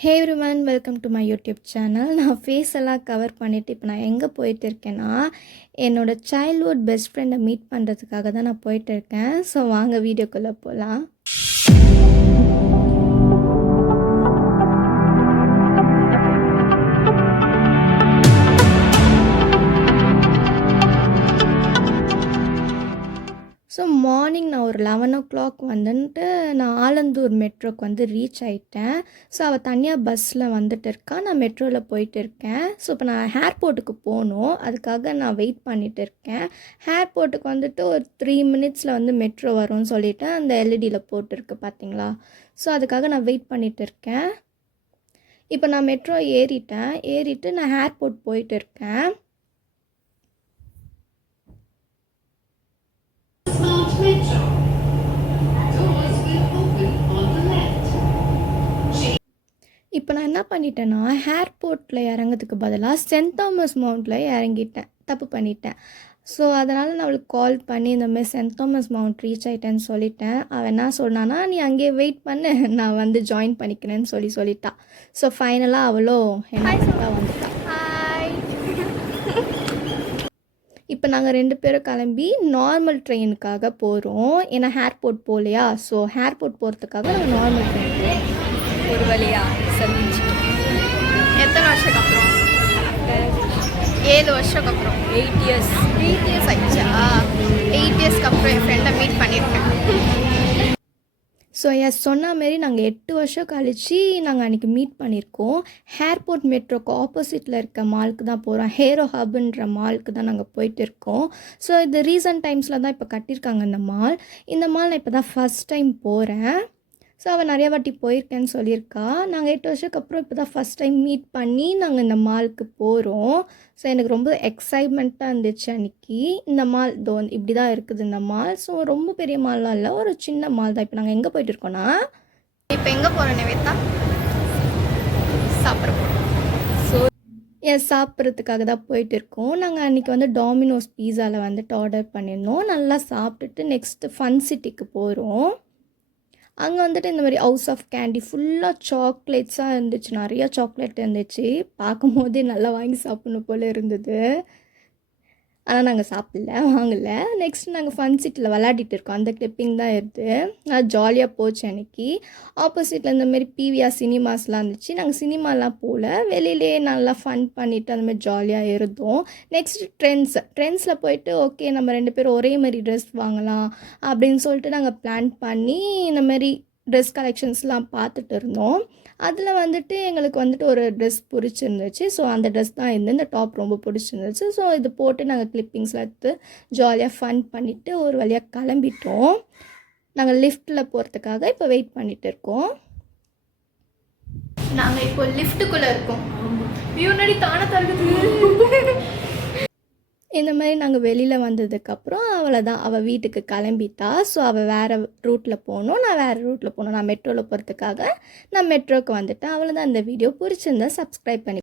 Hey everyone, welcome to my YouTube channel. நான் face எல்லாம் cover பண்ணிவிட்டு இப்போ நான் எங்கே போயிட்டு இருக்கேன்னா, என்னோடய சைல்ட்ஹுட் பெஸ்ட் ஃப்ரெண்டை மீட் பண்ணுறதுக்காக தான் நான் போயிட்டு இருக்கேன். ஸோ வாங்க வீடியோக்குள்ளே போகலாம். ஸோ மார்னிங் நான் ஒரு 11:00 வந்துட்டு நான் ஆலந்தூர் மெட்ரோக்கு வந்து ரீச் ஆகிட்டேன். ஸோ அவள் தனியாக பஸ்ஸில் வந்துட்டு இருக்கா, நான் மெட்ரோவில் போயிட்டு இருக்கேன். ஸோ இப்போ நான் ஏர்போர்ட்டுக்கு போகணும், அதுக்காக நான் வெயிட் பண்ணிகிட்டு இருக்கேன். ஏர்போர்ட்டுக்கு வந்துட்டு ஒரு 3 மினிட்ஸில் வந்து மெட்ரோ வரும்னு சொல்லிவிட்டு அந்த எல்இடியில் போட்டிருக்கு பார்த்தீங்களா. ஸோ அதுக்காக நான் வெயிட் பண்ணிகிட்டு இருக்கேன். இப்போ நான் மெட்ரோ ஏறிட்டு நான் ஏர்போர்ட் போயிட்டு இருக்கேன். இப்போ நான் என்ன பண்ணிட்டேன்னா, ஏர்போர்ட்டில் இறங்கிறதுக்கு பதிலாக சென்ட் தாமஸ் மவுண்ட்டில் இறங்கிட்டேன். தப்பு பண்ணிட்டேன். ஸோ அதனால் நான் அவளுக்கு கால் பண்ணி இந்தமாதிரி சென்ட் தாமஸ் மவுண்ட் ரீச் ஆகிட்டேன்னு சொல்லிட்டேன். அவள் என்ன சொன்னான்னா, நீ அங்கேயே வெயிட் பண்ணு, நான் வந்து ஜாயின் பண்ணிக்கிறேன்னு சொல்லிட்டா. ஸோ ஃபைனலாக அவளோ என்ன வந்துட்டா. இப்போ நாங்கள் 2 பேரும் கிளம்பி நார்மல் ட்ரெயினுக்காக போகிறோம். ஏன்னா ஏர்போர்ட் போகலையா, ஸோ ஏர்போர்ட் போகிறதுக்காக நாங்கள் நார்மல் ட்ரெயின் ஒரு வழியா சந்திச்சு. எத்தனை வருஷத்துக்கு அப்புறம்? 7 வருஷத்துக்கு அப்புறம். 8 இயர்ஸ் ஆயிடுச்சா? 8 இயர்ஸ்க்கு அப்புறம் என் ஃப்ரெண்டை மீட் பண்ணியிருக்கேன். ஸோ சொன்ன மாரி நாங்கள் 8 வருஷம் கழித்து நாங்கள் அன்றைக்கி மீட் பண்ணியிருக்கோம். ஏர்போர்ட் மெட்ரோக்கு ஆப்போசிட்டில் இருக்க மாலுக்கு தான் போகிறோம். ஹேரோ ஹப்ன்ற மாலுக்கு தான் நாங்கள் போயிட்டு இருக்கோம். ஸோ இது ரீசன்ட் டைம்ஸில் தான் இப்போ கட்டியிருக்காங்க இந்த மால். இந்த மால் நான் இப்போ தான் ஃபஸ்ட் டைம் போகிறேன். ஸோ அவள் நிறையா வாட்டி போயிருக்கேன்னு சொல்லியிருக்கா. நாங்கள் 8 வருஷத்துக்கு அப்புறம் இப்போ தான் ஃபஸ்ட் டைம் மீட் பண்ணி நாங்கள் இந்த மாலுக்கு போகிறோம். ஸோ எனக்கு ரொம்ப எக்ஸைட்மெண்ட்டாக இருந்துச்சு அன்றைக்கி. இந்த மால் இப்படி தான் இருக்குது இந்த மால். ஸோ ரொம்ப பெரிய மால்லாம் இல்லை, ஒரு சின்ன மால் தான். இப்போ நாங்கள் எங்கே போயிட்டு இருக்கோன்னா, இப்போ எங்கே போகிறோம் நிவேதா? சாப்பிட போகிறோம். சாப்பிட்றதுக்காக தான் போயிட்டு இருக்கோம். நாங்கள் அன்றைக்கி வந்து டாமினோஸ் பீஸாவில் வந்துட்டு ஆர்டர் பண்ணியிருந்தோம். நல்லா சாப்பிட்டுட்டு நெக்ஸ்ட்டு ஃபன் சிட்டிக்கு போகிறோம். அங்கே வந்துட்டு இந்த மாதிரி ஹவுஸ் ஆஃப் கேண்டி ஃபுல்லாக சாக்லேட்ஸாக இருந்துச்சு. நிறையா சாக்லேட் இருந்துச்சு. பார்க்கும்போதே நல்லா வாங்கி சாப்பிட்ணும் போல் இருந்தது. ஆனால் நாங்கள் வாங்கலை. நெக்ஸ்ட் நாங்கள் ஃபன் சிட்டியில் விளையாடிட்டு இருக்கோம். அந்த கிளிப்பிங் தான் இருக்குது. நான் ஜாலியாக போச்சு அன்றைக்கி. ஆப்போசிட்டில் இந்தமாரி பிவிஆர் சினிமாஸ்லாம் இருந்துச்சு. நாங்கள் சினிமாலாம் போகல, வெளியிலே நல்லா ஃபன் பண்ணிவிட்டு அந்தமாதிரி ஜாலியாக இருந்தோம். நெக்ஸ்ட் ட்ரெண்ட்ஸில் போயிட்டு ஓகே நம்ம 2 பேரும் ஒரே மாதிரி ட்ரெஸ் வாங்கலாம் அப்படின்னு சொல்லிட்டு நாங்கள் பிளான் பண்ணி இந்தமாரி ட்ரெஸ் கலெக்ஷன்ஸ்லாம் பார்த்துட்டு இருந்தோம். அதில் வந்துட்டு எங்களுக்கு வந்துட்டு ஒரு ட்ரெஸ் பிடிச்சிருந்துச்சு. ஸோ அந்த ட்ரெஸ் தான் இந்த டாப் ரொம்ப பிடிச்சிருந்துச்சு. ஸோ இது போட்டு நாங்கள் கிளிப்பிங்ஸ்லாம் எடுத்து ஜாலியாக ஃபன் பண்ணிவிட்டு ஒரு வழியாக கிளம்பிட்டோம். நாங்கள் லிஃப்ட்டில் போகிறதுக்காக இப்போ வெயிட் பண்ணிகிட்டு இருக்கோம். நாங்கள் இப்போ லிஃப்ட்டுக்குள்ளே இருக்கோம். முன்னாடி தானே தருகுது. இந்த மாதிரி நாங்கள் வெளியில் வந்ததுக்கப்புறம் அவள் வீட்டுக்கு கிளம்பிட்டா. ஸோ அவள் வேறு ரூட்டில் போகணும், நான் வேறு ரூட்டில் போகணும். நான் மெட்ரோவில் போகிறதுக்காக நான் மெட்ரோவுக்கு வந்துட்டேன். அவ்வளோதான். இந்த வீடியோ பிடிச்சிருந்தா சப்ஸ்கிரைப் பண்ணி